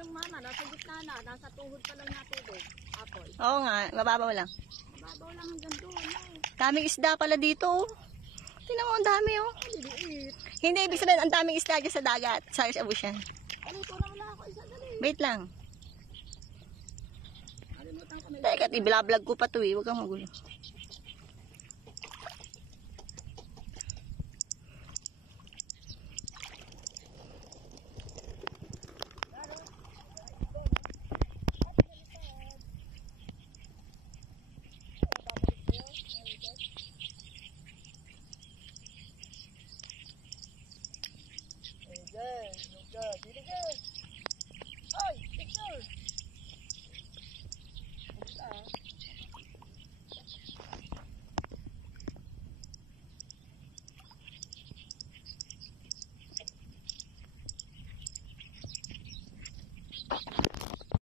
yung mama, nasa gitna na, nasa tuhod pa lang na tubig. Apoy. Oo nga, mababaw lang. Mababaw lang hanggang doon. Daming isda pala dito. Tingnan mo, ang dami oh. Maliliit. Hindi, ibig sabihin, ang daming isda dyan sa dagat. Sa ocean. Aluto na wala ako isa dali. Wait lang. Alimutan ko na. Teka, i-vlog ko pa to eh. Huwag kang magulo.